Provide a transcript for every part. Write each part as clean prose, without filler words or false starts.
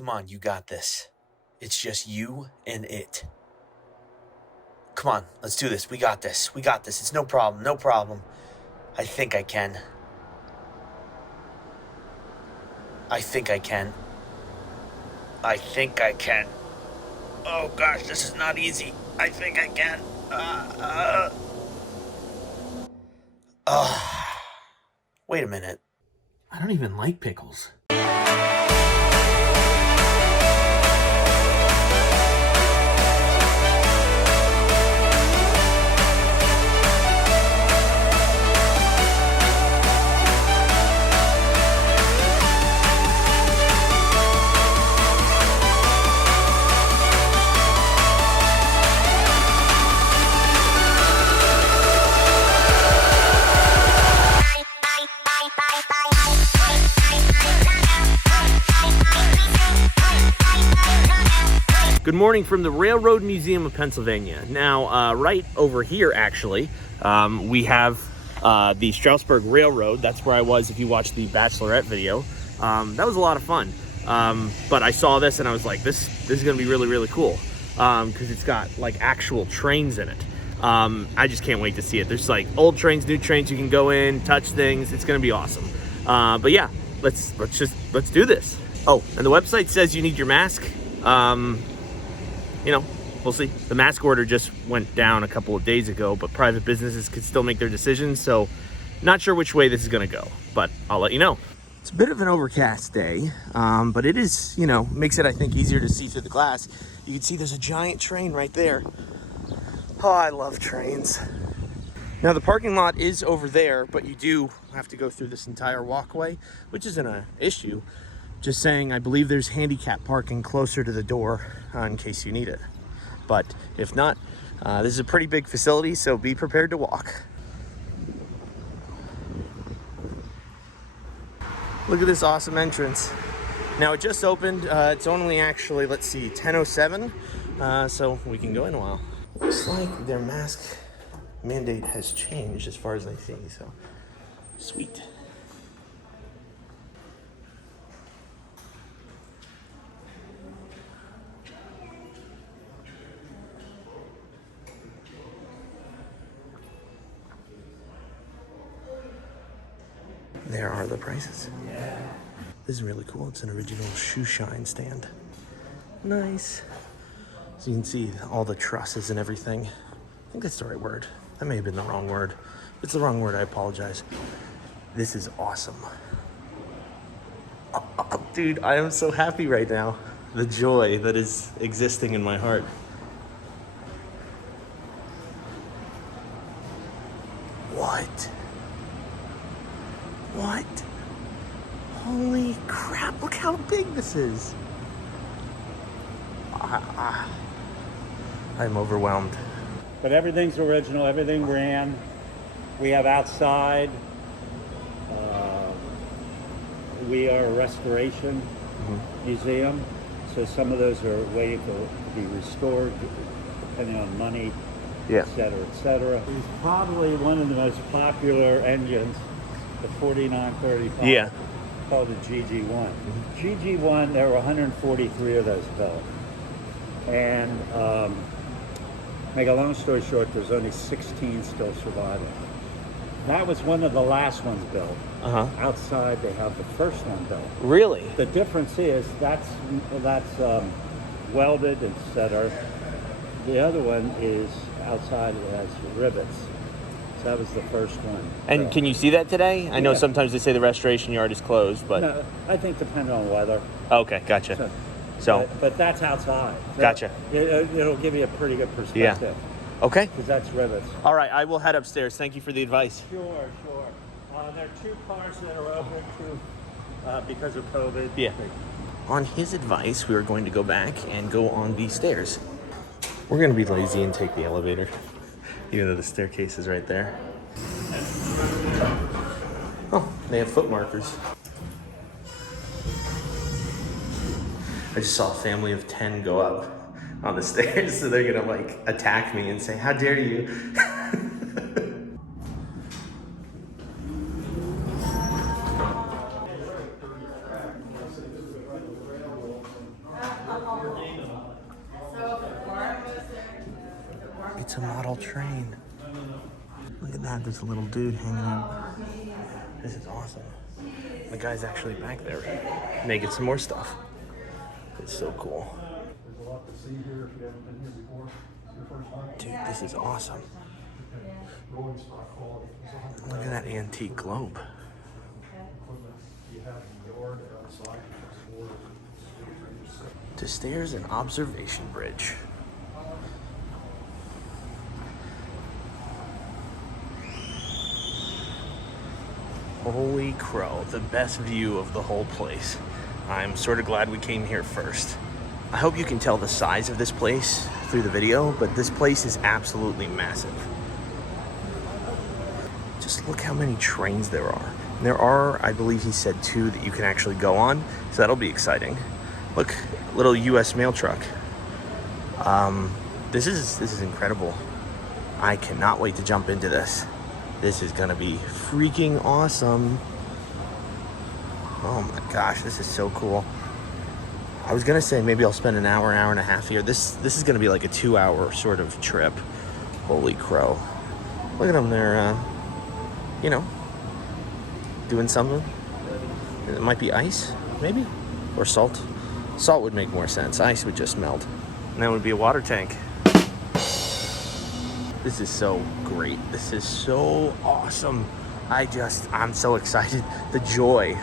Come on, you got this. It's just you and it. Come on, let's do this. We got this. We got this. It's no problem. No problem. I think I can. I think I can. I think I can. Oh gosh, this is not easy. I think I can. Wait a minute. I don't even like pickles. Good morning from the Railroad Museum of Pennsylvania. Now, right over here, actually, we have the Strasburg Railroad. That's where I was if you watched the Bachelorette video. That was a lot of fun. But I saw this and I was like, this is going to be really, really cool because it's got like actual trains in it. I just can't wait to see it. There's like old trains, new trains. You can go in, touch things. It's going to be awesome. But yeah, let's do this. Oh, and the website says you need your mask. You know, we'll see. The mask order just went down a couple of days ago, but private businesses could still make their decisions, so not sure which way this is going to go, but I'll let you know. It's a bit of an overcast day, but it is, you know, makes it, I think, easier to see through the glass. You can see there's a giant train right there. Oh, I love trains. Now, the parking lot is over there, but you do have to go through this entire walkway, which isn't an issue. Just saying, I believe there's handicap parking closer to the door in case you need it. But if not, this is a pretty big facility, so be prepared to walk. Look at this awesome entrance. Now, it just opened. It's only actually, let's see, 10:07, so we can go in a while. Looks like their mask mandate has changed as far as I see, so sweet. There are the prices. This is really cool. It's an original shoe shine stand. Nice. So you can see all the trusses and everything. I think that's the right word. That may have been the wrong word. If it's the wrong word, I apologize. This is awesome. Oh, dude, I am so happy right now. The joy that is existing in my heart. What? What? Holy crap, look how big this is. I'm overwhelmed. But everything's original, everything ran. We have outside. We are a restoration museum, so some of those are waiting to be restored, depending on money, et cetera, et cetera. It's probably one of the most popular engines, the 4935, called the GG1. GG1, there were 143 of those built. And make a long story short, there's only 16 still surviving. That was one of the last ones built. Outside, they have the first one built. Really? The difference is that's welded, etc. The other one is outside, it has rivets. So that was the first one. And so, can you see that today? I know sometimes they say the restoration yard is closed, but... No, I think depending on weather. Okay, gotcha. But that's outside. So gotcha. It'll give you a pretty good perspective. Yeah. Okay. Because that's rivets. All right, I will head upstairs. Thank you for the advice. Sure. There are 2 cars that are open because of COVID. Yeah. On his advice, we are going to go back and go on the stairs. We're going to be lazy and take the elevator, even though the staircase is right there. Oh, they have foot markers. I just saw a family of 10 go up on the stairs, so they're gonna like attack me and say, "How dare you?" It's a model train. Look at that, there's a little dude hanging out. This is awesome. The guy's actually back there making some more stuff. It's so cool. There's a lot to see here if you haven't been here before. It's your first time. Dude, this is awesome. Rolling stock quality. Look at that antique globe. Equipment you have in the yard outside. To stairs and observation bridge. Holy crow, the best view of the whole place. I'm sort of glad we came here first. I hope you can tell the size of this place through the video, but this place is absolutely massive. Just look how many trains there are. And there are, I believe he said, 2 that you can actually go on, so that'll be exciting. Look, little US mail truck. This is incredible. I cannot wait to jump into this. This is gonna be freaking awesome. Oh my gosh, this is so cool. I was gonna say maybe I'll spend an hour and a half here. This is gonna be like a 2-hour sort of trip. Holy crow. Look at them, they're, you know, doing something. It might be ice, maybe? Or salt. Salt would make more sense. Ice would just melt. And that would be a water tank. This is so great. This is so awesome. I'm so excited. The joy.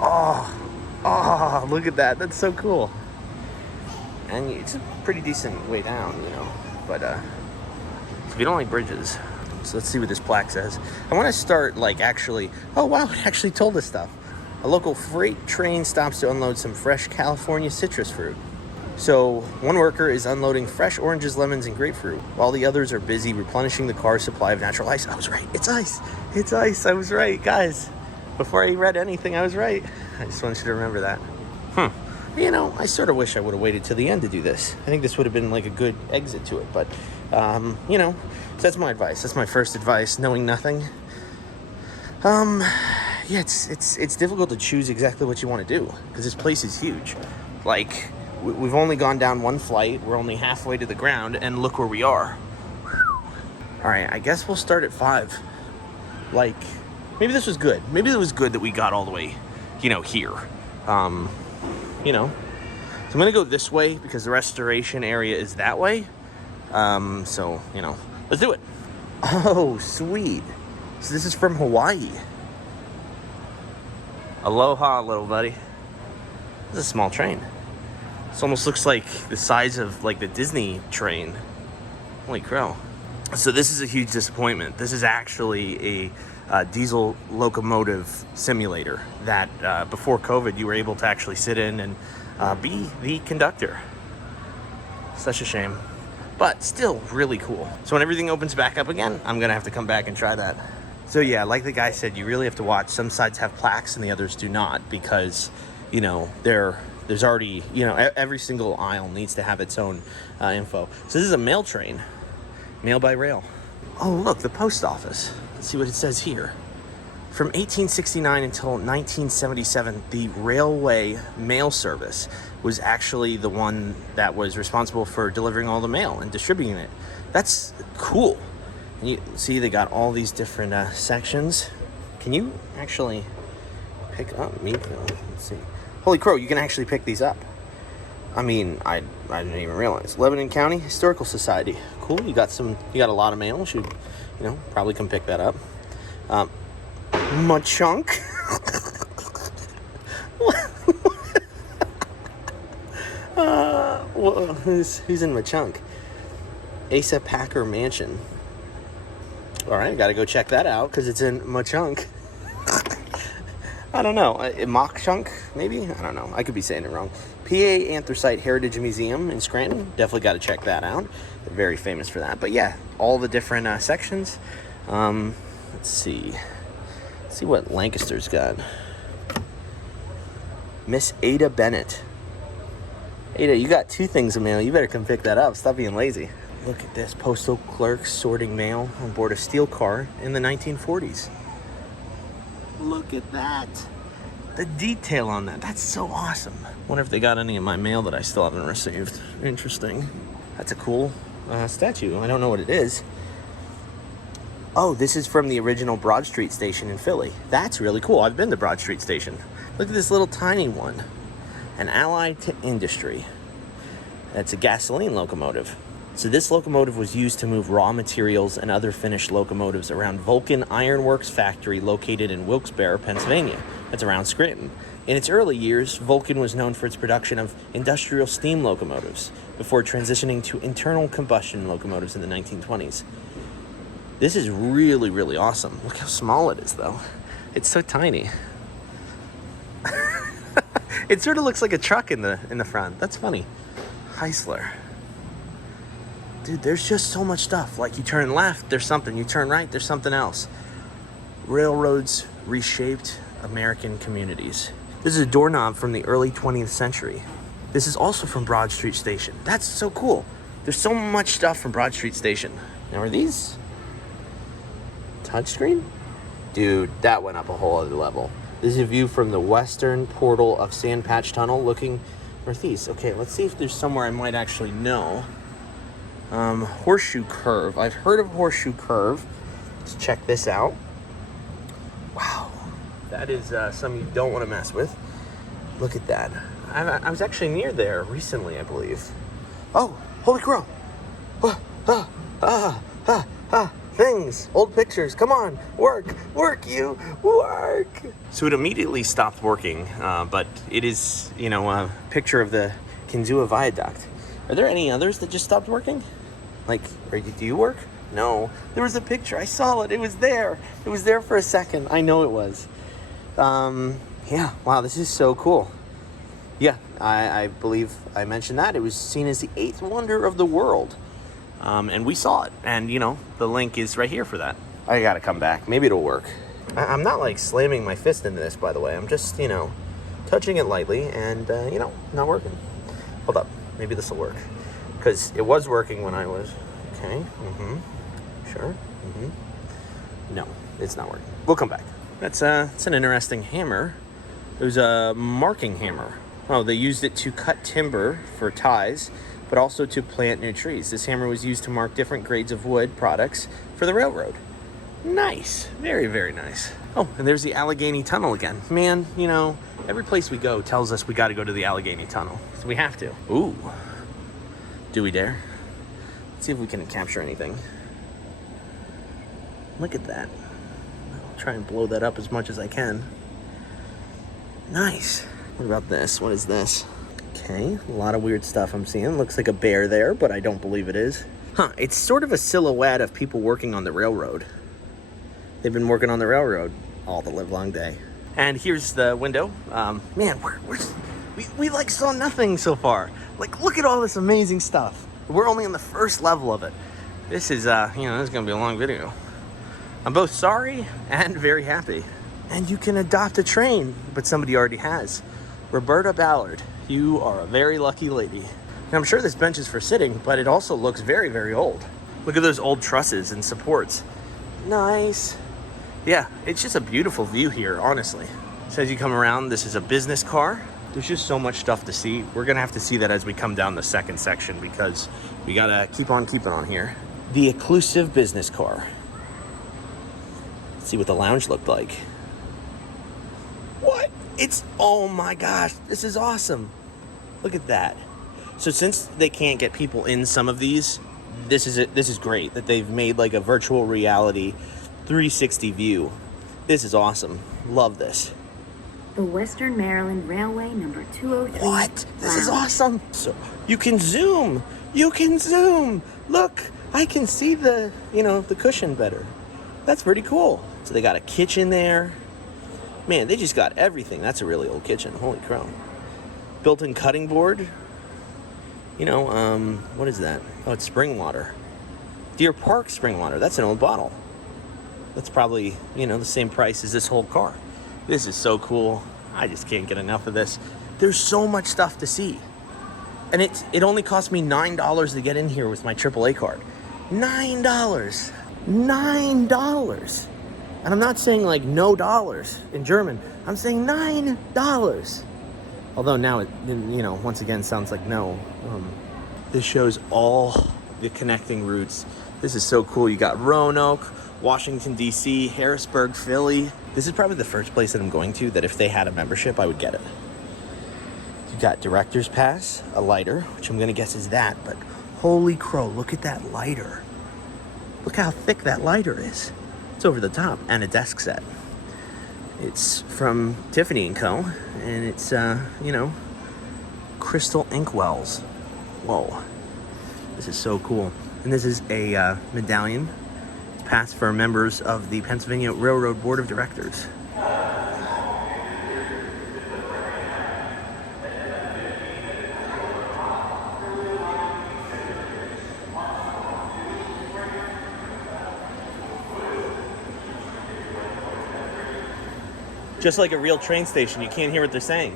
Oh, look at that. That's so cool. And it's a pretty decent way down, you know. But if you don't like bridges, so let's see what this plaque says. I want to start like actually, oh wow, it actually told us stuff. A local freight train stops to unload some fresh California citrus fruit. So one worker is unloading fresh oranges, lemons, and grapefruit, while the others are busy replenishing the car's supply of natural ice. I was right. It's ice. It's ice. I was right, guys. Before I read anything, I was right. I just want you to remember that. You know, I sort of wish I would have waited till the end to do this. I think this would have been like a good exit to it, but you know, so that's my advice. That's my first advice, knowing nothing. Yeah, it's difficult to choose exactly what you want to do because this place is huge. Like, we've only gone down one flight. We're only halfway to the ground, and look where we are. All right, I guess we'll start at 5. Like, maybe this was good. Maybe it was good that we got all the way, you know, here. You know, so I'm gonna go this way because the restoration area is that way. So, you know, let's do it. Oh, sweet. So this is from Hawaii. Aloha, little buddy. This is a small train. This almost looks like the size of like the Disney train. Holy crow. So this is a huge disappointment. This is actually a diesel locomotive simulator that before COVID you were able to actually sit in and be the conductor. Such a shame, but still really cool. So when everything opens back up again, I'm gonna have to come back and try that. So yeah, like the guy said, you really have to watch. Some sides have plaques and the others do not because, you know, there's already, you know, every single aisle needs to have its own info. So this is a mail train, mail by rail. Oh, look, the post office. Let's see what it says here. From 1869 until 1977, the railway mail service was actually the one that was responsible for delivering all the mail and distributing it. That's cool. And you see they got all these different sections. Can you actually pick up meat? Let's see. Holy crow, you can actually pick these up. I mean, I didn't even realize. Lebanon County Historical Society. Cool, you got a lot of mail. Should, you know, probably come pick that up. Machunk. Who's in Machunk? Asa Packer Mansion. All right, gotta go check that out because it's in Machunk. I don't know. Mock Chunk, maybe? I don't know. I could be saying it wrong. PA Anthracite Heritage Museum in Scranton. Definitely got to check that out. They're very famous for that. But yeah, all the different sections. Let's see. Let's see what Lancaster's got. Miss Ada Bennett. Ada, you got 2 things of mail. You better come pick that up. Stop being lazy. Look at this. Postal clerks sorting mail on board a steel car in the 1940s. Look at that. The detail on that. That's so awesome. Wonder if they got any of my mail that I still haven't received. Interesting. That's a cool statue. I don't know what it is. Oh, this is from the original Broad Street station in Philly. That's really cool. I've been to Broad Street station. Look at this little tiny one. An Allied to Industry. That's a gasoline locomotive. So this locomotive was used to move raw materials and other finished locomotives around Vulcan Iron Works factory located in Wilkes-Barre, Pennsylvania. That's around Scranton. In its early years, Vulcan was known for its production of industrial steam locomotives before transitioning to internal combustion locomotives in the 1920s. This is really, really awesome. Look how small it is, though. It's so tiny. It sort of looks like a truck in the front. That's funny. Heisler. Dude, there's just so much stuff. Like, you turn left, there's something. You turn right, there's something else. Railroads reshaped American communities. This is a doorknob from the early 20th century. This is also from Broad Street Station. That's so cool. There's so much stuff from Broad Street Station. Now, are these touchscreen? Dude, that went up a whole other level. This is a view from the western portal of Sand Patch Tunnel looking northeast. Okay, let's see if there's somewhere I might actually know. Horseshoe Curve. I've heard of Horseshoe Curve. Let's check this out. Wow. That is something you don't want to mess with. Look at that. I was actually near there recently, I believe. Oh, holy crow. Things, old pictures, come on, work, you, work. So it immediately stopped working, but it is, a picture of the Kinzua Viaduct. Are there any others that just stopped working? Like, do you work? No, there was a picture, I saw it, it was there for a second, I know it was. Yeah, wow, this is so cool. Yeah, I believe I mentioned that. It was seen as the 8th wonder of the world. And we saw it, and the link is right here for that. I gotta come back, maybe it'll work. I'm not like slamming my fist into this, by the way. I'm just, touching it lightly and, not working. Hold up, maybe this will work. Because it was working when I was, okay, sure, no, it's not working. We'll come back. It's an interesting hammer. It was a marking hammer. Oh, they used it to cut timber for ties, but also to plant new trees. This hammer was used to mark different grades of wood products for the railroad. Nice. Very, very nice. Oh, and there's the Allegheny Tunnel again. Man, every place we go tells us we got to go to the Allegheny Tunnel, so we have to. Ooh. Do we dare? Let's see if we can capture anything. Look at that. I'll try and blow that up as much as I can. Nice. What about this? What is this? Okay, a lot of weird stuff I'm seeing. Looks like a bear there, but I don't believe it is. Huh, it's sort of a silhouette of people working on the railroad. They've been working on the railroad all the livelong day. And here's the window. Man, we like saw nothing so far. Like, look at all this amazing stuff. We're only on the first level of it. This is, this is gonna be a long video. I'm both sorry and very happy. And you can adopt a train, but somebody already has. Roberta Ballard, you are a very lucky lady. Now, I'm sure this bench is for sitting, but it also looks very, very old. Look at those old trusses and supports. Nice. Yeah, it's just a beautiful view here, honestly. So as you come around, this is a business car. There's just so much stuff to see. We're gonna have to see that as we come down the second section because we gotta keep on keeping on here. The Exclusive business car. Let's see what the lounge looked like. What? Oh my gosh, this is awesome. Look at that. So since they can't get people in some of these, this is great that they've made like a virtual reality 360 view. This is awesome. Love this. The Western Maryland Railway number 203. What? This is awesome. So you can zoom. Look, I can see the cushion better. That's pretty cool. So they got a kitchen there. Man, they just got everything. That's a really old kitchen. Holy crow. Built-in cutting board. What is that? Oh, it's spring water. Deer Park spring water. That's an old bottle. That's probably, the same price as this whole car. This is so cool. I just can't get enough of this. There's so much stuff to see. And it only cost me $9 to get in here with my AAA card. $9. $9. And I'm not saying like no dollars in German. I'm saying $9. Although now it, once again sounds like no. This shows all the connecting routes. This is so cool. You got Roanoke, Washington, D.C., Harrisburg, Philly. This is probably the first place that I'm going to that if they had a membership, I would get it. You got Director's Pass, a lighter, which I'm going to guess is that, but holy crow, look at that lighter. Look how thick that lighter is. It's over the top, and a desk set. It's from Tiffany & Co., and it's, you know, crystal inkwells. Whoa, this is so cool. And this is a medallion. It's passed for members of the Pennsylvania Railroad Board of Directors. Just like a real train station, you can't hear what they're saying.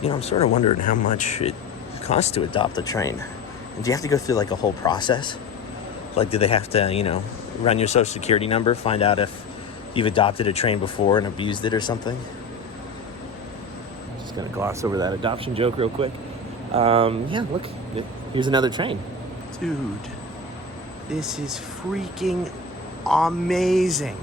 You know, I'm sort of wondering how much it costs to adopt a train. And do you have to go through like a whole process? Like, do they have to, you know, run your social security number, find out if you've adopted a train before and abused it or something? Just gonna gloss over that adoption joke real quick. Yeah, look, here's another train. Dude, this is freaking amazing.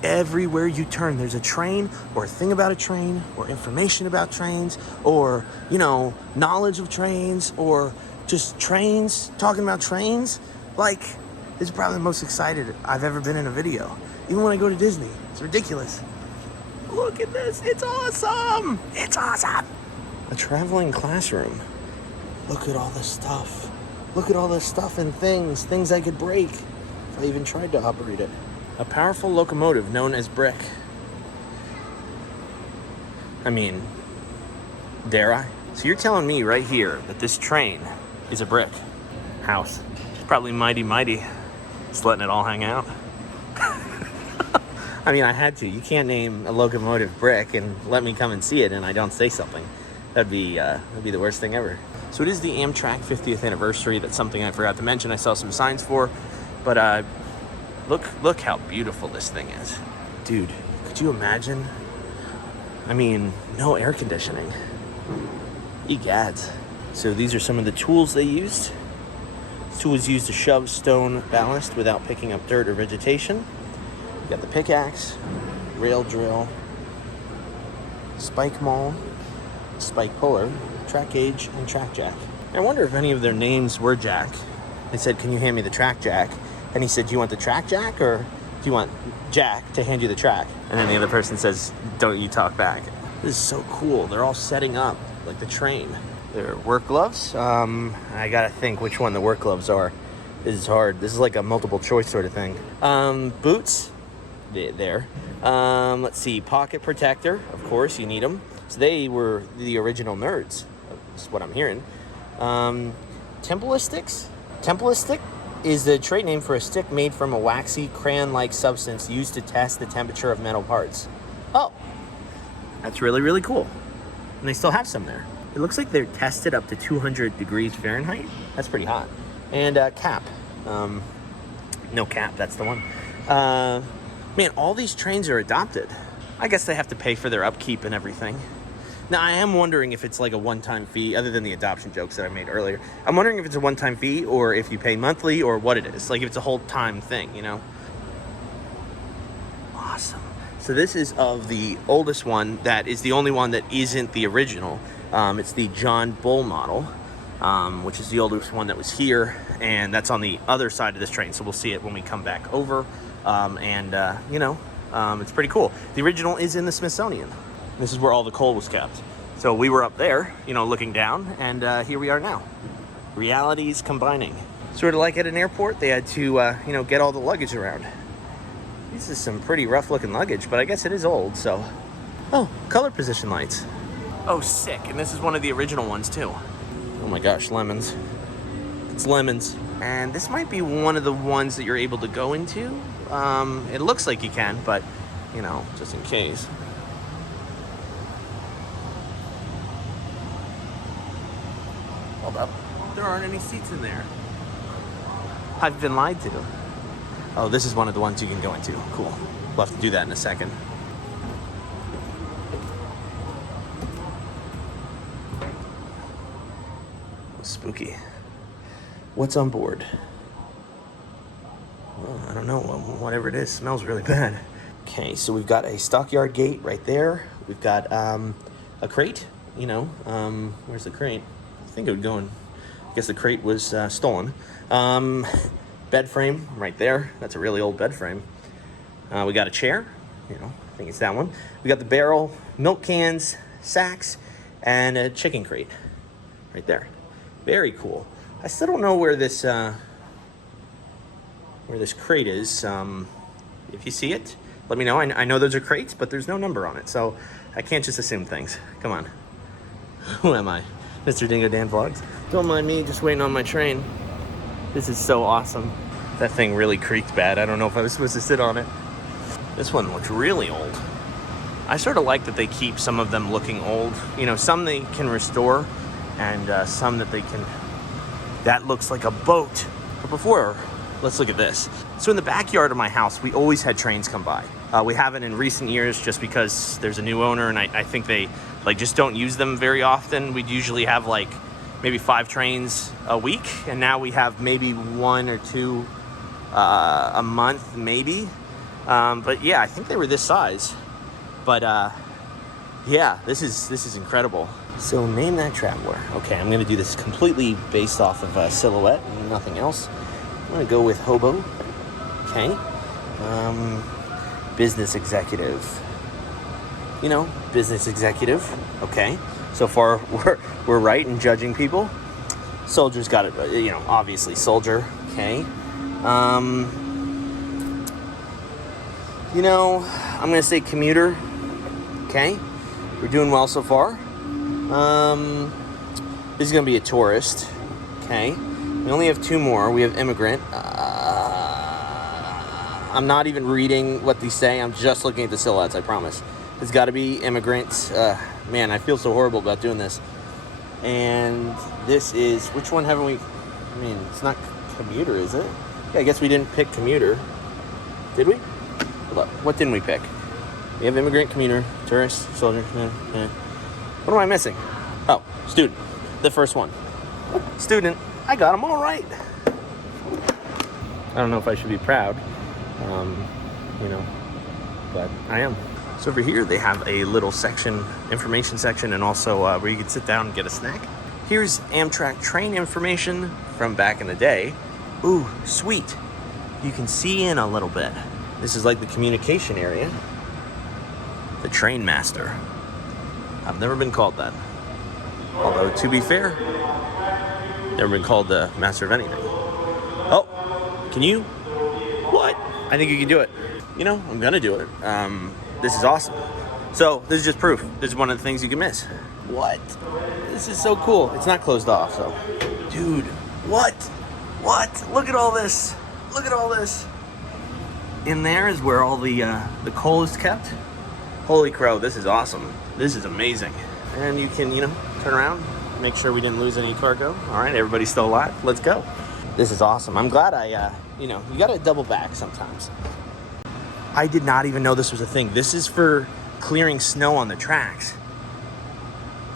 Everywhere you turn, there's a train or a thing about a train or information about trains or, you know, knowledge of trains or just trains, talking about trains. Like, this is probably the most excited I've ever been in a video. Even when I go to Disney, it's ridiculous. Look at this, it's awesome. It's awesome. A traveling classroom. Look at all this stuff. Look at all this stuff and things I could break if I even tried to operate it. A powerful locomotive known as brick. I mean, dare I? So you're telling me right here that this train is a brick house. It's probably mighty. Just letting it all hang out. I mean, I had to. You can't name a locomotive brick and let me come and see it and I don't say something. That'd be the worst thing ever. So it is the Amtrak 50th anniversary. That's something I forgot to mention. I saw some signs for, but Look how beautiful this thing is. Dude, could you imagine? I mean, no air conditioning. Egads. So these are some of the tools they used. This tool was used to shove stone ballast without picking up dirt or vegetation. You got the pickaxe, rail drill, spike maul, spike puller, track gauge, and track jack. I wonder if any of their names were Jack. They said, "Can you hand me the track jack?" And he said, "Do you want the track jack or do you want Jack to hand you the track?" And then the other person says, "Don't you talk back." This is so cool. They're all setting up like the train. Their work gloves. I gotta think which one the work gloves are. This is hard. This is like a multiple choice sort of thing. Boots. There. Let's see. Pocket protector. Of course, you need them. So they were the original nerds. That's what I'm hearing. Templeless sticks. Templeless stick is the trade name for a stick made from a waxy, crayon-like substance used to test the temperature of metal parts. Oh, that's really cool. And they still have some there. It looks like they're tested up to 200 degrees Fahrenheit. That's pretty hot. And cap. No cap, that's the one. Man, all these trains are adopted. I guess they have to pay for their upkeep and everything. Now, I am wondering if it's like a one-time fee, other than the adoption jokes that I made earlier. I'm wondering if it's a one-time fee or if you pay monthly or what it is. Like if it's a whole time thing, you know? Awesome. So this is of the oldest one that is the only one that isn't the original. It's the John Bull model, which is the oldest one that was here. And that's on the other side of this train. So we'll see it when we come back over. You know, it's pretty cool. The original is in the Smithsonian. This is where all the coal was kept. So we were up there, you know, looking down, and here we are now. Realities combining. Sort of like at an airport, they had to, you know, get all the luggage around. This is some pretty rough looking luggage, but I guess it is old, so. Oh, color position lights. Oh, sick, and this is one of the original ones too. Oh my gosh, lemons. It's lemons. And this might be one of the ones that you're able to go into. It looks like you can, but, you know, just in case. Hold up. There aren't any seats in there. I've been lied to. Oh, this is one of the ones you can go into. Cool. We'll have to do that in a second. Spooky. What's on board? Well, I don't know. Whatever it is, smells really bad. Okay, so we've got a stockyard gate right there. We've got a crate, you know. Where's the crate? I think it would go in. I guess the crate was stolen. Bed frame right there. That's a really old bed frame. We got a chair, you know, I think it's that one. We got the barrel, milk cans, sacks, and a chicken crate right there. Very cool. I still don't know where this crate is. If you see it, let me know. I know those are crates, but there's no number on it, so I can't just assume things. Come on. Who am I? MrDingoDan Vlogs. Don't mind me just waiting on my train. This is so awesome. That thing really creaked bad. I don't know if I was supposed to sit on it. This one looks really old. I sort of like that they keep some of them looking old. You know, some they can restore, and some that they can... That looks like a boat. But before, let's look at this. So in the backyard of my house, we always had trains come by. We haven't in recent years just because there's a new owner, and I think they just don't use them very often. We'd usually have maybe 5 trains a week, and now we have maybe 1 or 2 a month, maybe. But yeah, I think they were this size. But yeah, this is incredible. So name that traveler. Okay, I'm gonna do this completely based off of silhouette and nothing else. I'm gonna go with hobo. Okay. Business executive. You know, business executive. Okay. So far, we're right in judging people. Soldier's got it. You know, obviously soldier. Okay. You know, I'm gonna say commuter. Okay. We're doing well so far. This is gonna be a tourist. Okay. We only have 2 more. We have immigrant. I'm not even reading what these say. I'm just looking at the silhouettes, I promise. It's got to be immigrant. Man, I feel so horrible about doing this. And this is... Which one haven't we... I mean, it's not commuter, is it? Yeah, I guess we didn't pick commuter. Did we? Look, what didn't we pick? We have immigrant, commuter, tourist, soldier. What am I missing? Oh, student. The first one. Student. I got them all right. I don't know if I should be proud, you know, but I am. So over here they have a little section, information section, and also where you can sit down and get a snack. Here's Amtrak train information from back in the day. Ooh, sweet. You can see in a little bit. This is like the communication area. The train master. I've never been called that. Although, to be fair, never been called the master of anything. Oh, can you? What? I think you can do it. You know, I'm gonna do it. This is awesome. So, this is just proof. This is one of the things you can miss. What? This is so cool. It's not closed off, so. Dude, what? What? Look at all this. Look at all this. In there is where all the coal is kept. Holy crow, this is awesome. This is amazing. And you can, you know, turn around, make sure we didn't lose any cargo. All right, everybody's still alive. Let's go. This is awesome. I'm glad you know, you gotta double back sometimes. I did not even know this was a thing. This is for clearing snow on the tracks.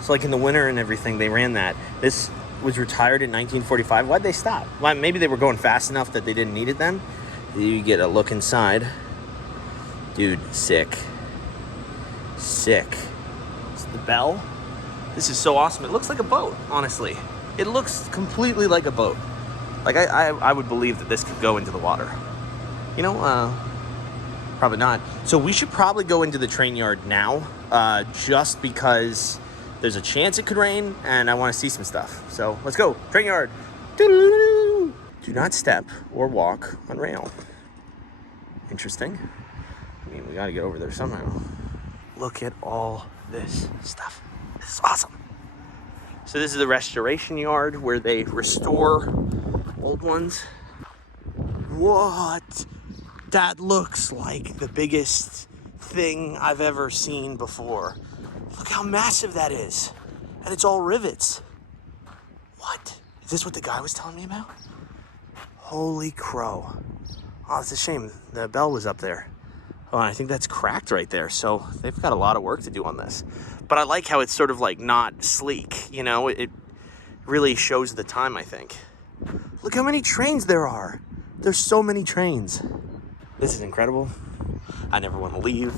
So like in the winter and everything, they ran that. This was retired in 1945. Why'd they stop? Well, maybe they were going fast enough that they didn't need it then. You get a look inside. Dude, sick. Sick. It's the bell. This is so awesome. It looks like a boat, honestly. It looks completely like a boat. Like I would believe that this could go into the water. You know, probably not. So we should probably go into the train yard now, just because there's a chance it could rain and I want to see some stuff. So let's go, train yard. Do not step or walk on rail. Interesting. I mean, we got to get over there somehow. Look at all this stuff. This is awesome. So this is the restoration yard where they restore old ones. What? That looks like the biggest thing I've ever seen before. Look how massive that is. And it's all rivets. What? Is this what the guy was telling me about? Holy crow. Oh, it's a shame. The bell was up there. Oh, and I think that's cracked right there. So they've got a lot of work to do on this. But I like how it's sort of like not sleek. You know, it really shows the time, I think. Look how many trains there are. There's so many trains. This is incredible. I never want to leave.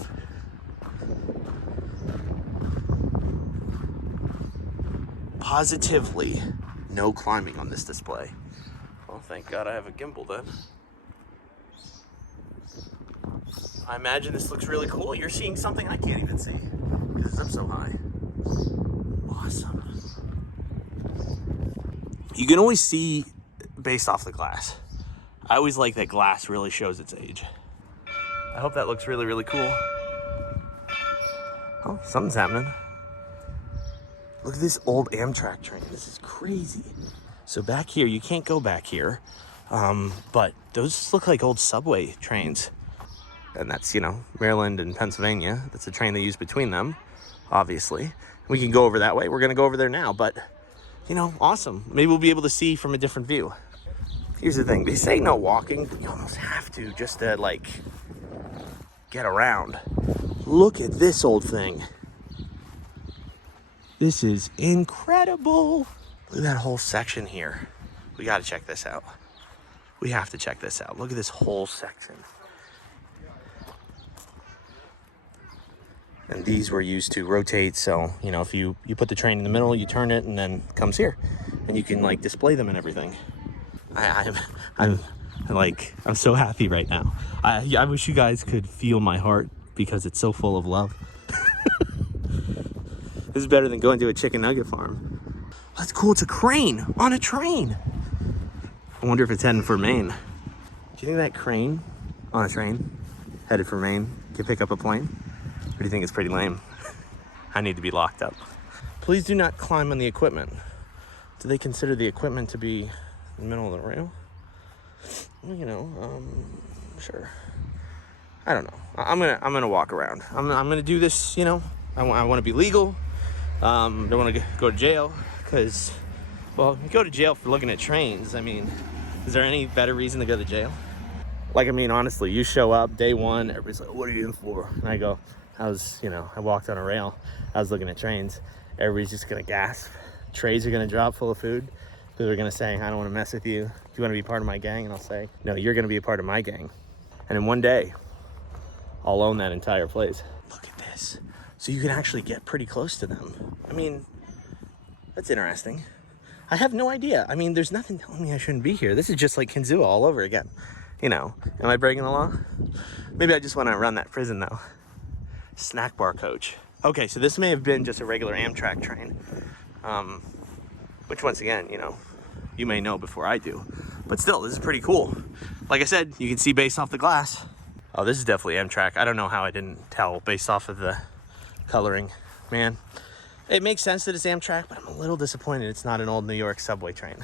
Positively no climbing on this display. Well, thank God I have a gimbal then. I imagine this looks really cool. You're seeing something I can't even see because it's up so high. Awesome. You can always see based off the glass. I always like that glass really shows its age. I hope that looks really, really cool. Oh, something's happening. Look at this old Amtrak train. This is crazy. So back here, you can't go back here, but those look like old subway trains. And that's, you know, Maryland and Pennsylvania. That's the train they use between them, obviously. We can go over that way. We're gonna go over there now, but, you know, awesome. Maybe we'll be able to see from a different view. Here's the thing, they say no walking, but you almost have to just to, like, get around. Look at this old thing. This is incredible. Look at that whole section here. We gotta check this out. We have to check this out. Look at this whole section. And these were used to rotate, so, you know, if you put the train in the middle, you turn it, and then it comes here. And you can, like, display them and everything. I'm so happy right now. I wish you guys could feel my heart because it's so full of love. This is better than going to a chicken nugget farm. That's cool, it's a crane on a train. I wonder if it's heading for Maine. Do you think that crane on a train headed for Maine can pick up a plane? Or do you think it's pretty lame? I need to be locked up. Please do not climb on the equipment. Do they consider the equipment to be in the middle of the rail? Well, you know, sure. I don't know. I'm gonna walk around. I'm gonna do this, you know. I want to be legal. Don't want to go to jail because, well, you go to jail for looking at trains. I mean, is there any better reason to go to jail? Like, I mean, honestly, you show up day one, everybody's like, what are you in for? And I go, I walked on a rail. I was looking at trains. Everybody's just gonna gasp. Trays are gonna drop full of food. People are gonna say, I don't want to mess with you. Do you want to be part of my gang? And I'll say, no, you're gonna be a part of my gang. And in one day, I'll own that entire place. Look at this. So you can actually get pretty close to them. I mean, that's interesting. I have no idea. I mean, there's nothing telling me I shouldn't be here. This is just like Kinzua all over again. You know, am I breaking the law? Maybe I just want to run that prison though. Snack bar coach. Okay, so this may have been just a regular Amtrak train. Which once again, you know, you may know before I do. But still, this is pretty cool. Like I said, you can see based off the glass. Oh, this is definitely Amtrak. I don't know how I didn't tell based off of the coloring. Man, it makes sense that it's Amtrak, but I'm a little disappointed it's not an old New York subway train.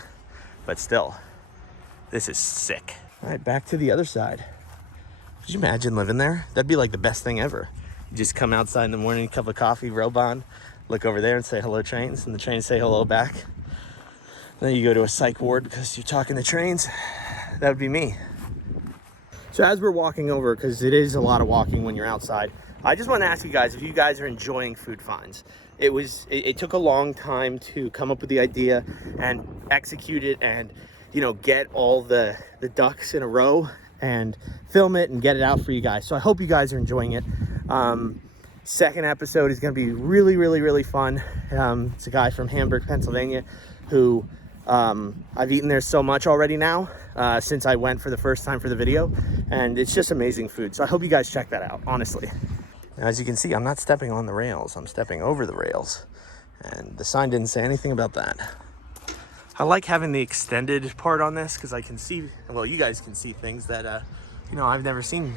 But still, this is sick. All right, back to the other side. Could you imagine living there? That'd be like the best thing ever. You just come outside in the morning, cup of coffee, robe on, look over there and say hello trains, and the trains say hello back. Then you go to a psych ward because you're talking to trains. That would be me. So as we're walking over, because it is a lot of walking when you're outside, I just want to ask you guys if you guys are enjoying food finds. It took a long time to come up with the idea and execute it and, you know, get all the ducks in a row and film it and get it out for you guys. So I hope you guys are enjoying it. Second episode is going to be really, really, really fun. It's a guy from Hamburg, Pennsylvania, who I've eaten there so much already now since I went for the first time for the video, and it's just amazing food. So I hope you guys check that out, honestly. Now, as you can see, I'm not stepping on the rails, I'm stepping over the rails, and the sign didn't say anything about that. I like having the extended part on this because I can see, well, you guys can see things that you know, I've never seen.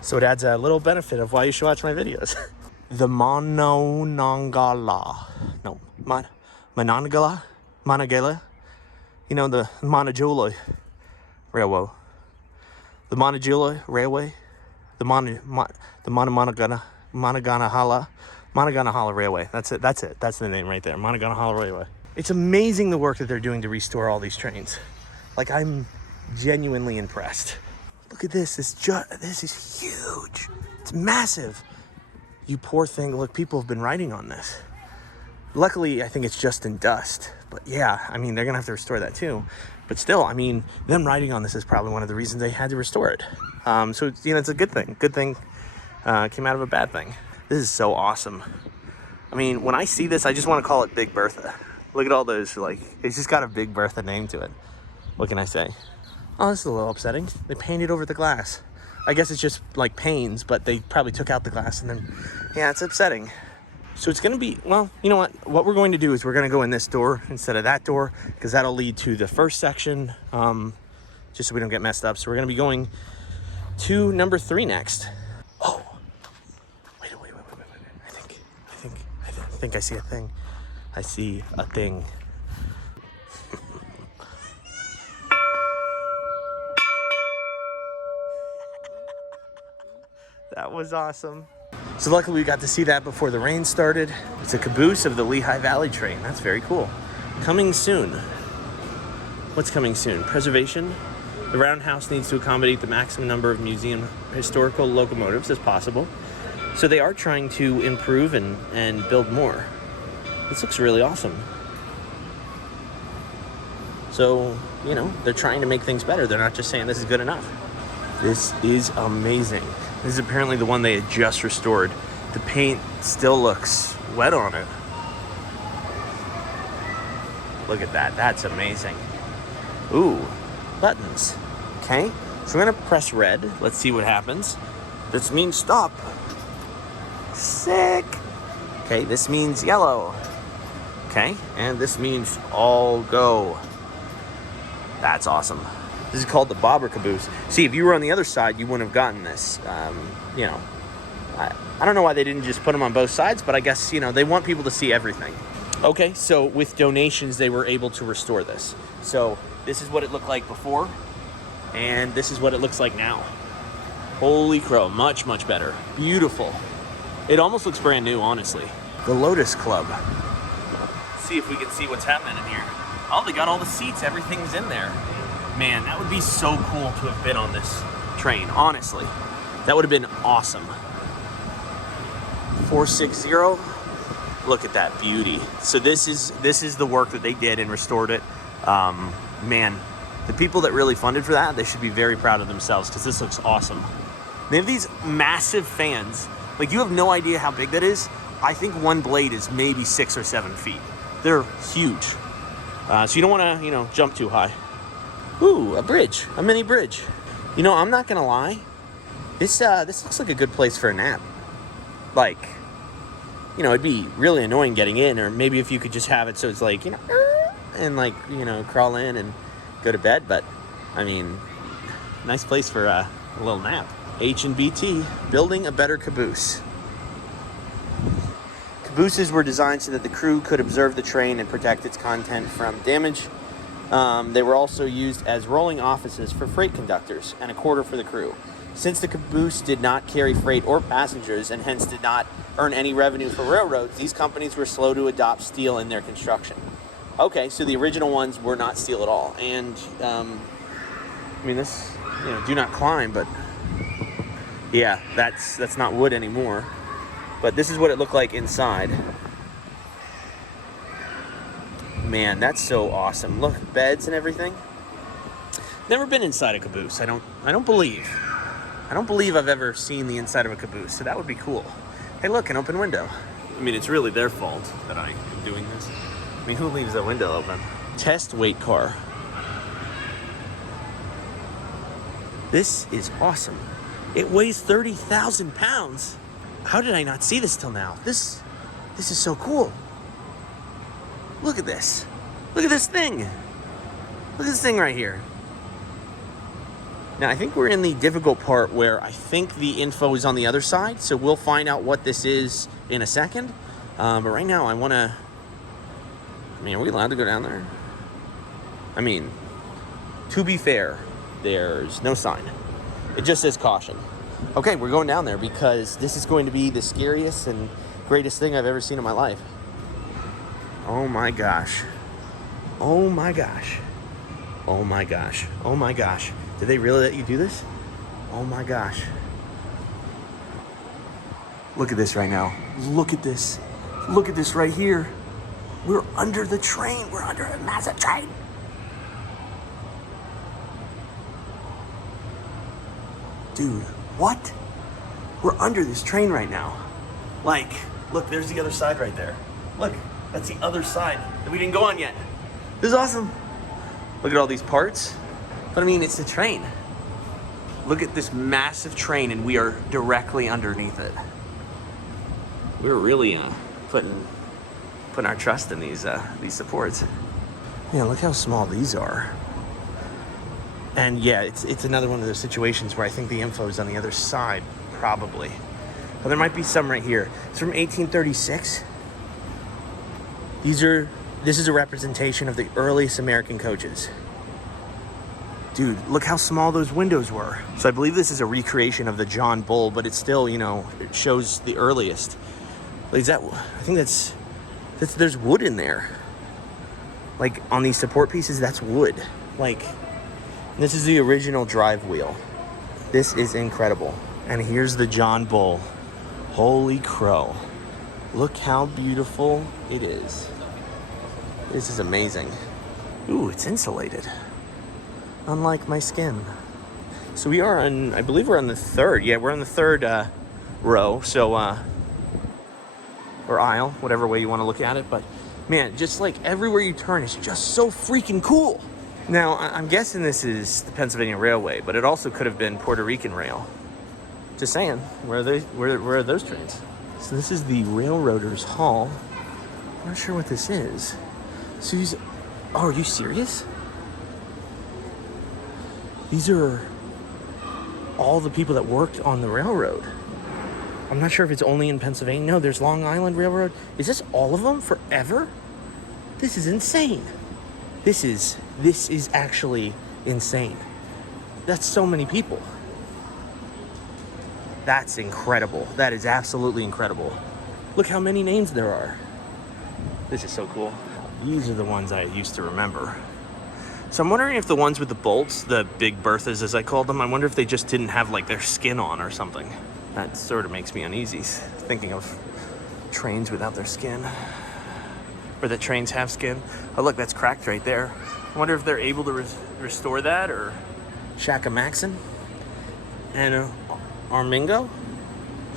So it adds a little benefit of why you should watch my videos. The Manonangala, no, Manangala, you know, the Manajula Railway, the Manajula Railway, the Managanahala Railway. That's it. That's the name right there. Managanahala Railway. It's amazing the work that they're doing to restore all these trains. Like, I'm genuinely impressed. Look at this. This is huge. It's massive. You poor thing. Look, people have been writing on this. Luckily, I think it's just in dust. But yeah, I mean, they're going to have to restore that too. But still, I mean, them riding on this is probably one of the reasons they had to restore it. So, you know, it's a good thing. Good thing came out of a bad thing. This is so awesome. I mean, when I see this, I just want to call it Big Bertha. Look at all those, like, it's just got a Big Bertha name to it. What can I say? Oh, this is a little upsetting. They painted over the glass. I guess it's just like panes, but they probably took out the glass and then, yeah, it's upsetting. So it's going to be, well, you know what we're going to do is we're going to go in this door instead of that door, because that'll lead to the first section, just so we don't get messed up. So we're going to be going to number 3 next. Oh, wait. I think I see a thing. I see a thing. That was awesome. So luckily we got to see that before the rain started. It's a caboose of the Lehigh Valley train. That's very cool. Coming soon. What's coming soon? Preservation. The roundhouse needs to accommodate the maximum number of museum historical locomotives as possible. So they are trying to improve and build more. This looks really awesome. So, you know, they're trying to make things better. They're not just saying this is good enough. This is amazing. This is apparently the one they had just restored. The paint still looks wet on it. Look at that. That's amazing. Ooh, buttons. Okay, so we're gonna press red. Let's see what happens. This means stop. Sick. Okay, this means yellow. Okay, and this means all go. That's awesome. This is called the bobber caboose. See, if you were on the other side, you wouldn't have gotten this. You know, I don't know why they didn't just put them on both sides, but I guess, you know, they want people to see everything. Okay, so with donations, they were able to restore this. So this is what it looked like before, and this is what it looks like now. Holy crow, much, much better. Beautiful. It almost looks brand new, honestly. The Lotus Club. See if we can see what's happening in here. Oh, they got all the seats. Everything's in there. Man, that would be so cool to have been on this train, honestly. That would have been awesome. 460. Look at that beauty. So this is the work that they did and restored it. Man, the people that really funded for that, they should be very proud of themselves, because this looks awesome. They have these massive fans. Like, you have no idea how big that is. I think one blade is maybe 6 or 7 feet. They're huge. So you don't want to, you know, jump too high. Ooh, a bridge, a mini bridge. You know, I'm not gonna lie. This looks like a good place for a nap. Like, you know, it'd be really annoying getting in, or maybe if you could just have it so it's like, you know, and like, you know, crawl in and go to bed. But I mean, nice place for a little nap. H&BT, building a better caboose. Cabooses were designed so that the crew could observe the train and protect its content from damage. They were also used as rolling offices for freight conductors and a quarter for the crew. Since the caboose did not carry freight or passengers and hence did not earn any revenue for railroads, these companies were slow to adopt steel in their construction. Okay, so the original ones were not steel at all. And, I mean, this, you know, do not climb, but yeah, that's not wood anymore. But this is what it looked like inside. Man, that's so awesome. Look, beds and everything. Never been inside a caboose. I don't believe I've ever seen the inside of a caboose, so that would be cool. Hey, look, an open window. I mean, it's really their fault that I am doing this. I mean, who leaves that window open? Test weight car. This is awesome. It weighs 30,000 pounds. How did I not see this till now? This is so cool. Look at this. Look at this thing. Look at this thing right here. Now, I think we're in the difficult part where I think the info is on the other side, so we'll find out what this is in a second. But right now, I want to... I mean, are we allowed to go down there? I mean, to be fair, there's no sign. It just says caution. Okay, we're going down there because this is going to be the scariest and greatest thing I've ever seen in my life. Oh my gosh. Oh my gosh. Oh my gosh. Oh my gosh. Did they really let you do this? Oh my gosh. Look at this right now. Look at this. Look at this right here. We're under the train. We're under a massive train. Dude, what? We're under this train right now. Like, look, there's the other side right there. Look, that's the other side that we didn't go on yet. This is awesome. Look at all these parts. But I mean, it's the train. Look at this massive train, and we are directly underneath it. We're really putting our trust in these supports. Yeah, look how small these are. And yeah, it's another one of those situations where I think the info is on the other side, probably. But there might be some right here. It's from 1836. This is a representation of the earliest American coaches. Dude, look how small those windows were. So I believe this is a recreation of the John Bull, but it's still, you know, it shows the earliest. Is that, I think that's there's wood in there. Like on these support pieces, that's wood. Like, this is the original drive wheel. This is incredible. And here's the John Bull. Holy crow. Look how beautiful it is. This is amazing. Ooh, it's insulated. Unlike my skin. So we are on, I believe we're on the third. Yeah, we're on the third row. So, or aisle, whatever way you want to look at it. But man, just like everywhere you turn, it's just so freaking cool. Now, I'm guessing this is the Pennsylvania Railway, but it also could have been Puerto Rican Rail. Just saying, where are those trains? So this is the Railroaders Hall. I'm not sure what this is. So oh, are you serious? These are all the people that worked on the railroad. I'm not sure if it's only in Pennsylvania. No, there's Long Island Railroad. Is this all of them forever? This is insane. This is actually insane. That's so many people. That's incredible. That is absolutely incredible. Look how many names there are. This is so cool. These are the ones I used to remember. So I'm wondering if the ones with the bolts, the big Berthas as I called them, I wonder if they just didn't have like their skin on or something. That sort of makes me uneasy thinking of trains without their skin. Or that trains have skin. Oh look, that's cracked right there. I wonder if they're able to restore that, or Shakamaxon and Armingo?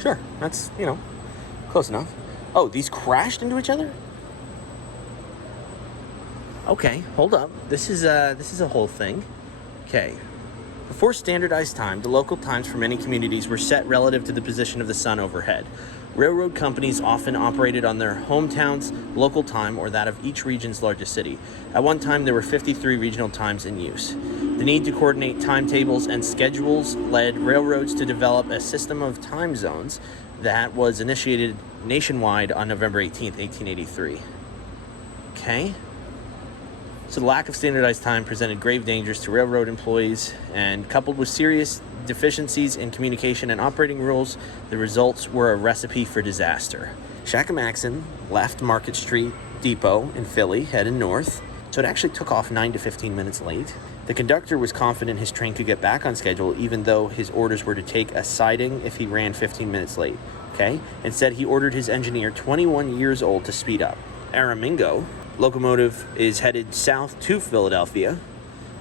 Sure, that's, you know, close enough. Oh, these crashed into each other? Okay, hold up. This is a whole thing. Okay. Before standardized time, the local times for many communities were set relative to the position of the sun overhead. Railroad companies often operated on their hometown's local time or that of each region's largest city. At one time, there were 53 regional times in use. The need to coordinate timetables and schedules led railroads to develop a system of time zones that was initiated nationwide on November 18th, 1883. Okay. So the lack of standardized time presented grave dangers to railroad employees, and coupled with serious deficiencies in communication and operating rules, the results were a recipe for disaster. Shakamaxon left Market Street Depot in Philly, headed north, so it actually took off 9 to 15 minutes late. The conductor was confident his train could get back on schedule, even though his orders were to take a siding if he ran 15 minutes late. Okay? Instead, he ordered his engineer, 21 years old, to speed up. Aramingo locomotive is headed south to Philadelphia.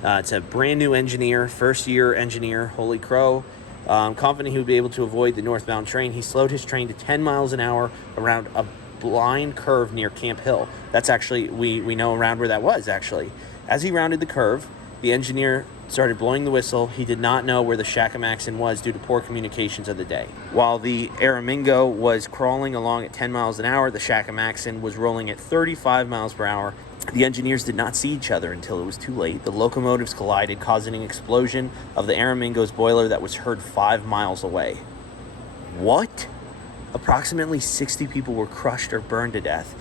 It's a brand new engineer, first year engineer, holy crow. Confident he would be able to avoid the northbound train, he slowed his train to 10 miles an hour around a blind curve near Camp Hill. That's actually, we know around where that was, actually. As he rounded the curve, the engineer started blowing the whistle. He did not know where the Shakamaxon was due to poor communications of the day. While the Aramingo was crawling along at 10 miles an hour, the Shakamaxon was rolling at 35 miles per hour. The engineers did not see each other until it was too late. The locomotives collided, causing an explosion of the Aramingo's boiler that was heard 5 miles away. What? Approximately 60 people were crushed or burned to death.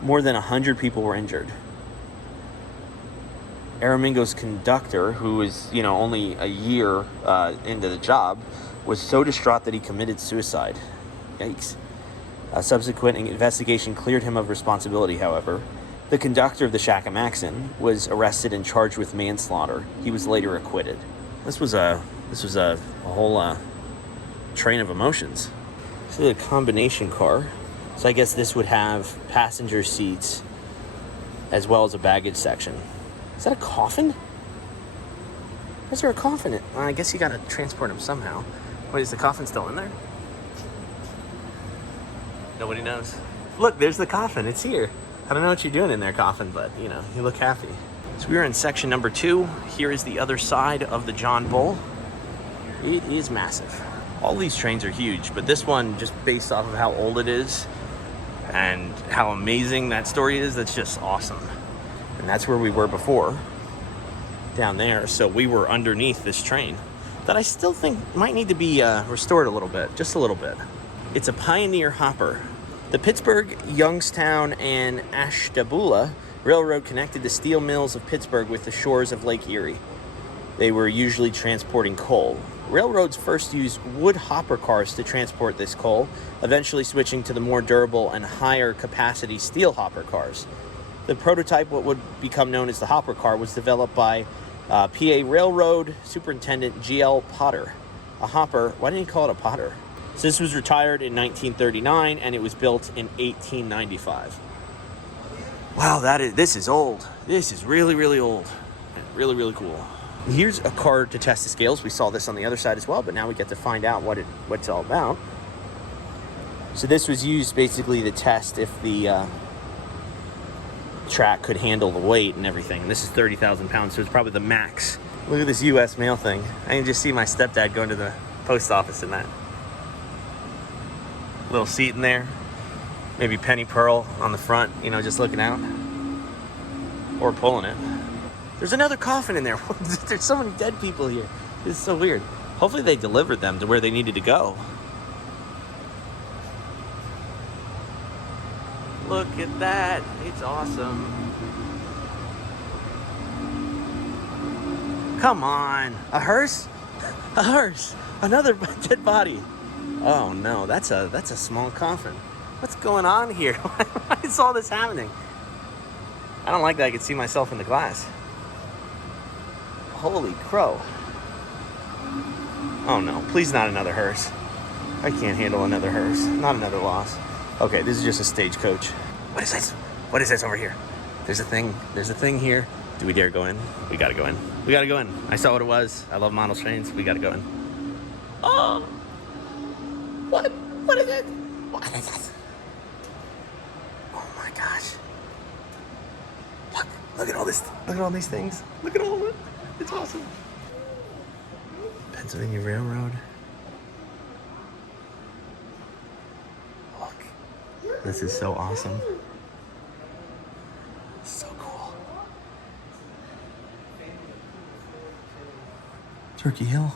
More than 100 people were injured. Aramingo's conductor, who was, only a year into the job, was so distraught that he committed suicide. Yikes. A subsequent investigation cleared him of responsibility, however. The conductor of the Shakamaxon was arrested and charged with manslaughter. He was later acquitted. This was a whole train of emotions. This is a combination car. So I guess this would have passenger seats as well as a baggage section. Is that a coffin? Where's there a coffin? Well, I guess you gotta transport him somehow. Wait, is the coffin still in there? Nobody knows. Look, there's the coffin. It's here. I don't know what you're doing in there, coffin, but you know, you look happy. So we're in section number 2. Here is the other side of the John Bull. It is massive. All these trains are huge, but this one, just based off of how old it is and how amazing that story is, that's just awesome. And that's where we were before, down there. So we were underneath this train that I still think might need to be restored a little bit, just a little bit. It's a Pioneer hopper. The Pittsburgh, Youngstown, and Ashtabula Railroad connected the steel mills of Pittsburgh with the shores of Lake Erie. They were usually transporting coal. Railroads first used wood hopper cars to transport this coal, eventually switching to the more durable and higher capacity steel hopper cars. The prototype, what would become known as the hopper car, was developed by PA Railroad Superintendent G.L. Potter. A hopper, why didn't he call it a Potter? So this was retired in 1939 and it was built in 1895. Wow, this is old. This is really, really old. Really, really cool. Here's a car to test the scales. We saw this on the other side as well, but now we get to find out what it's all about. So this was used basically to test if the track could handle the weight and everything. And this is 30,000 pounds, so it's probably the max. Look at this U.S. mail thing. I can just see my stepdad going to the post office in that. Little seat in there. Maybe Penny Pearl on the front, you know, just looking out. Or pulling it. There's another coffin in there. There's so many dead people here. This is so weird. Hopefully they delivered them to where they needed to go. Look at that. It's awesome. Come on. A hearse? A hearse. Another dead body. Oh no, that's a small coffin. What's going on here? Why is all this happening? I don't like that I can see myself in the glass. Holy crow. Oh no, please not another hearse. I can't handle another hearse. Not another loss. Okay, this is just a stagecoach. What is this? What is this over here? There's a thing. There's a thing here. Do we dare go in? We gotta go in. We gotta go in. I saw what it was. I love model trains. We gotta go in. Oh! What? What is it? What is it? Oh my gosh. Look at all this. Look at all these things. Look at all of it. It's awesome. Pennsylvania Railroad. Look. This is so awesome. So cool. Turkey Hill.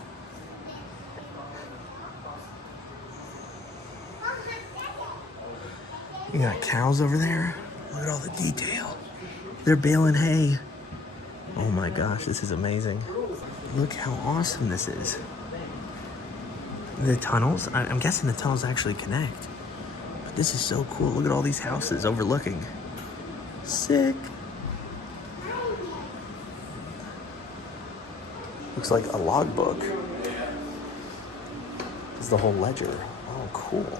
You got cows over there. Look at all the detail. They're baling hay. Oh my gosh, this is amazing. Look how awesome this is. The tunnels, I'm guessing the tunnels actually connect. But this is so cool. Look at all these houses overlooking. Sick. Looks like a logbook. This is the whole ledger. Oh, cool.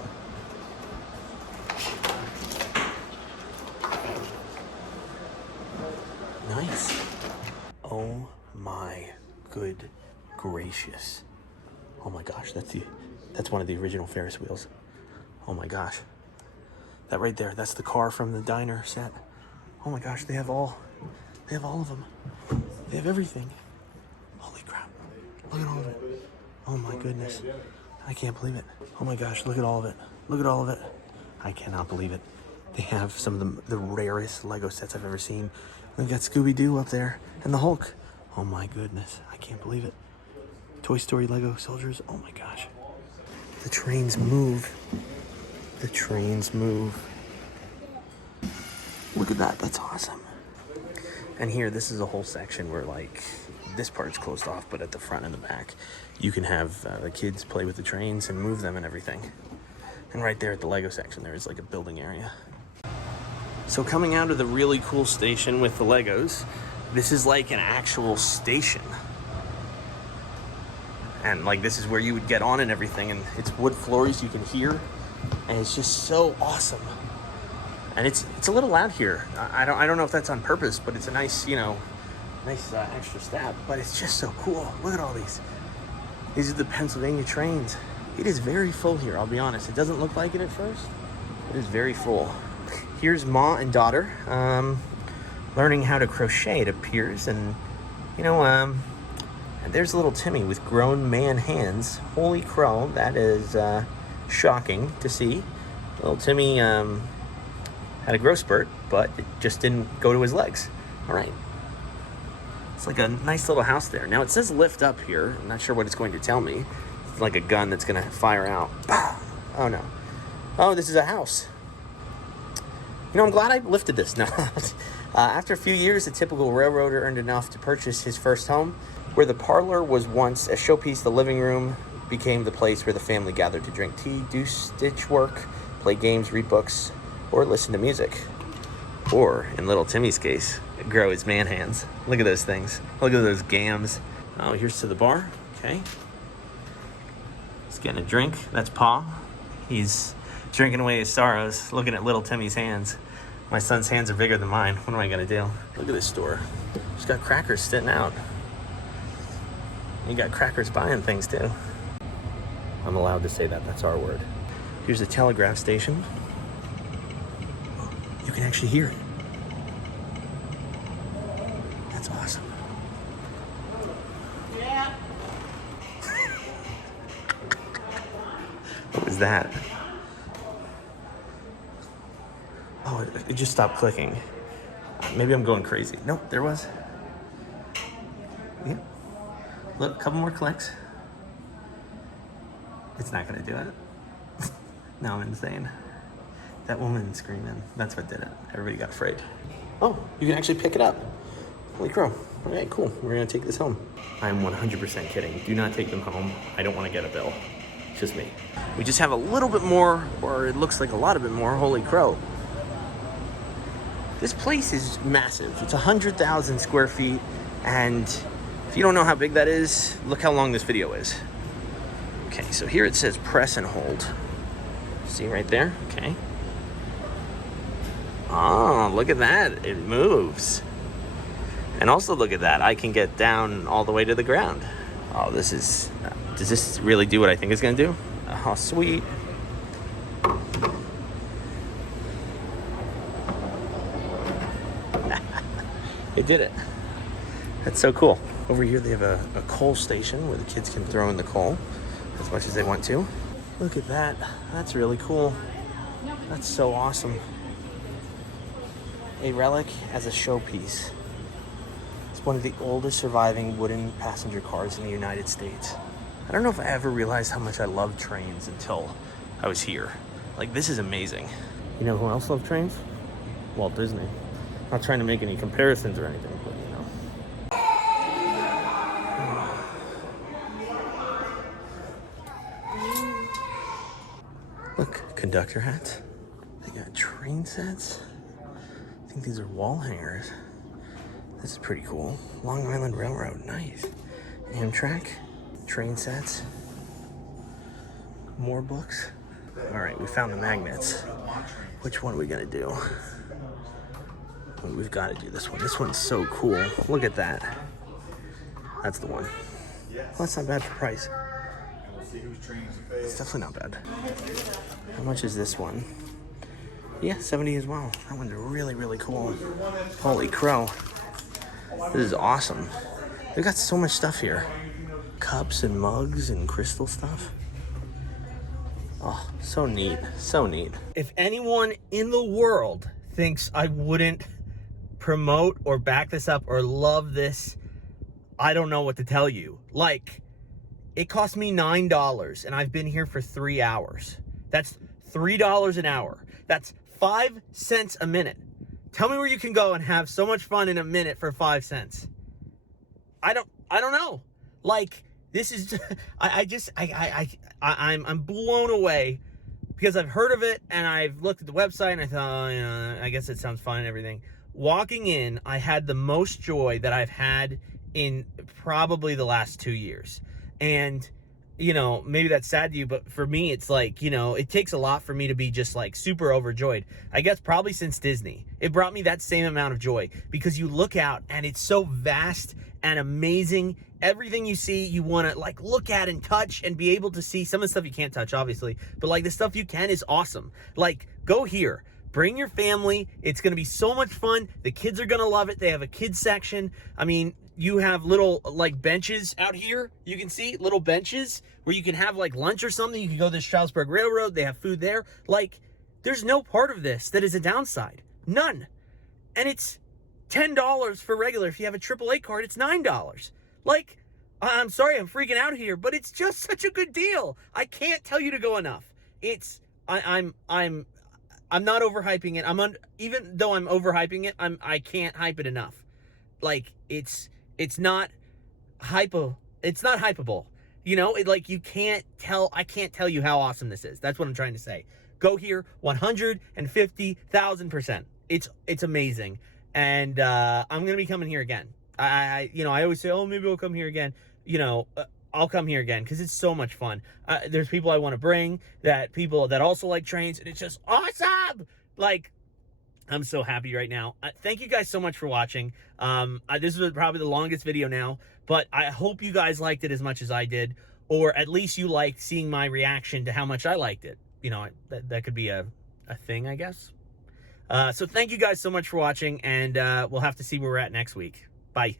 Nice. Oh my good gracious. Oh my gosh, that's one of the original Ferris wheels. Oh my gosh. That right there, that's the car from the diner set. Oh my gosh, they have all of them. They have everything. Holy crap. Look at all of it. Oh my goodness. I can't believe it. Oh my gosh, look at all of it. Look at all of it. I cannot believe it. They have some of the rarest Lego sets I've ever seen. They've got Scooby-Doo up there and the Hulk. Oh my goodness, I can't believe it. Toy Story Lego soldiers, oh my gosh. The trains move. The trains move. Look at that, that's awesome. And here, this is a whole section where like, this part's closed off, but at the front and the back, you can have the kids play with the trains and move them and everything. And right there at the Lego section, there is like a building area. So coming out of the really cool station with the Legos, this is like an actual station. And like this is where you would get on and everything, and it's wood floors you can hear, and it's just so awesome. And it's a little loud here. I don't know if that's on purpose, but it's a nice, you know, extra step. But it's just so cool. Look at all these. These are the Pennsylvania trains. It is very full here, I'll be honest. It doesn't look like it at first. It is very full. Here's Ma and daughter learning how to crochet, it appears. And, you know, and there's little Timmy with grown man hands. Holy crow, that is shocking to see. Little Timmy had a growth spurt, but it just didn't go to his legs. All right. It's like a nice little house there. Now it says lift up here. I'm not sure what it's going to tell me. It's like a gun that's gonna fire out. Oh no. Oh, this is a house. You know, I'm glad I lifted this. No. After a few years, the typical railroader earned enough to purchase his first home. Where the parlor was once a showpiece, the living room became the place where the family gathered to drink tea, do stitch work, play games, read books, or listen to music. Or, in little Timmy's case, grow his man hands. Look at those things. Look at those gams. Oh, here's to the bar. Okay. He's getting a drink. That's Pa. He's drinking away his sorrows, looking at little Timmy's hands. My son's hands are bigger than mine. What am I gonna do? Look at this store. It's got crackers sitting out. You got crackers buying things too. I'm allowed to say that. That's our word. Here's the telegraph station. You can actually hear it. That's awesome. Yeah. What was that? Oh, it just stopped clicking. Maybe I'm going crazy. Nope, there was. Yeah. Look, a couple more clicks. It's not gonna do it. Now I'm insane. That woman screaming, that's what did it. Everybody got afraid. Oh, you can actually pick it up. Holy crow. All right, cool. We're gonna take this home. I'm 100% kidding. Do not take them home. I don't wanna get a bill. It's just me. We just have a little bit more, or it looks like a lot of bit more. Holy crow. This place is massive. It's 100,000 square feet. And if you don't know how big that is, look how long this video is. Okay, so here it says press and hold. See right there? Okay. Oh, look at that. It moves. And also look at that. I can get down all the way to the ground. Oh, this is... does this really do what I think it's going to do? Oh, sweet. It did it. That's so cool. Over here they have a coal station where the kids can throw in the coal as much as they want to. Look at that. That's really cool. That's so awesome. A relic as a showpiece. It's one of the oldest surviving wooden passenger cars in the United States. I don't know if I ever realized how much I love trains until I was here. Like, this is amazing. You know who else loved trains? Walt Disney. Not trying to make any comparisons or anything, but you know. Look, conductor hats. They got train sets. I think these are wall hangers. This is pretty cool. Long Island Railroad, nice. Amtrak, train sets. More books. All right, we found the magnets. Which one are we gonna do? We've got to do this one. This one's so cool. Look at that. That's the one. Well, that's not bad for price. It's definitely not bad. How much is this one? Yeah, 70 as well. That one's really, really cool. Holy crow. This is awesome. They've got so much stuff here. Cups and mugs and crystal stuff. Oh, so neat. So neat. If anyone in the world thinks I wouldn't promote or back this up or love this, I don't know what to tell you. Like, it cost me $9 and I've been here for 3 hours. That's $3 an hour. That's 5 cents a minute. Tell me where you can go and have so much fun in a minute for 5 cents. I don't know. Like, this is I'm blown away because I've heard of it and I've looked at the website and I thought, oh, you know, I guess it sounds fun and everything. Walking in, I had the most joy that I've had in probably the last 2 years. And you know, maybe that's sad to you, but for me, it's like, you know, it takes a lot for me to be just like super overjoyed. I guess probably since Disney. It brought me that same amount of joy because you look out and it's so vast and amazing. Everything you see, you want to like look at and touch and be able to see. Some of the stuff you can't touch, obviously, but like the stuff you can is awesome. Like, go here. Bring your family. It's going to be so much fun. The kids are going to love it. They have a kids section. I mean, you have little like benches out here. You can see little benches where you can have like lunch or something. You can go to the Stroudsburg Railroad. They have food there. Like, there's no part of this that is a downside. None. And it's $10 for regular. If you have a AAA card, it's $9. Like, I'm sorry, I'm freaking out here, but it's just such a good deal. I can't tell you to go enough. It's I'm not overhyping it. Even though I'm overhyping it, I can't hype it enough. Like, it's not it's not hypeable. You know, like, I can't tell you how awesome this is. That's what I'm trying to say. Go here 150,000%. It's amazing. And I'm going to be coming here again. I always say, oh, maybe I'll come here again. You know, I'll come here again because it's so much fun. There's people I want to bring, people that also like trains, and it's just awesome. Like, I'm so happy right now. Thank you guys so much for watching. This was probably the longest video now, but I hope you guys liked it as much as I did, or at least you liked seeing my reaction to how much I liked it. You know, that could be a thing, I guess. So thank you guys so much for watching, and we'll have to see where we're at next week. Bye.